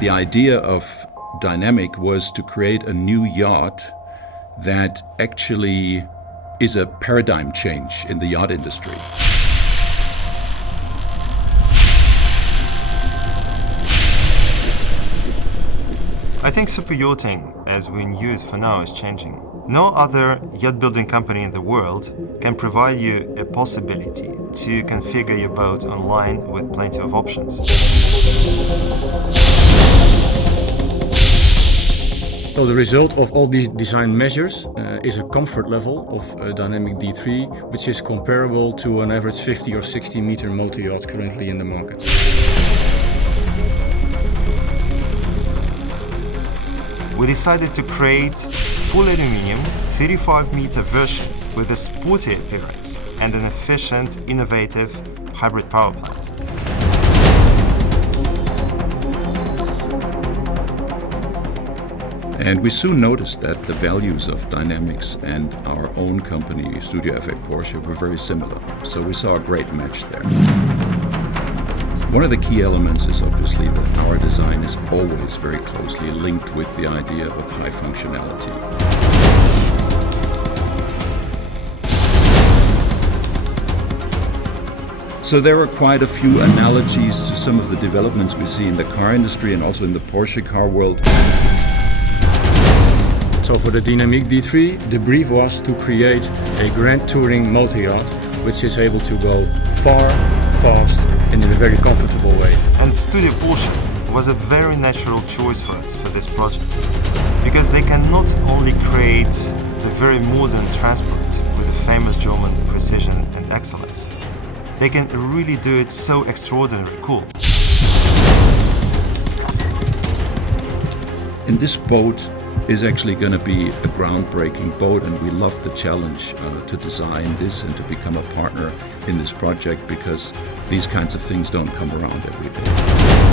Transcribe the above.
The idea of Dynamiq was to create a new yacht that actually is a paradigm change in the yacht industry. I think super yachting, as we knew it for now, is changing. No other yacht building company in the world can provide you a possibility to configure your boat online with plenty of options. So the result of all these design measures is a comfort level of a Dynamiq D3, which is comparable to an average 50 or 60 meter motor yacht currently in the market. We decided to create full aluminium 35-meter version with a sporty appearance and an efficient, innovative hybrid power plant. And we soon noticed that the values of Dynamiq and our own company, Studio F.A. Porsche, were very similar. So we saw a great match there. One of the key elements is obviously that our design is always very closely linked with the idea of high functionality. So there are quite a few analogies to some of the developments we see in the car industry and also in the Porsche car world. So for the Dynamiq D3, the brief was to create a grand touring motor yacht which is able to go far, fast and in a very comfortable way. And Studio Porsche was a very natural choice for us for this project, because they can not only create the very modern transport with the famous German precision and excellence, they can really do it so extraordinarily cool. And this boat is actually going to be a groundbreaking boat, and we love the challenge to design this and to become a partner in this project, because these kinds of things don't come around every day.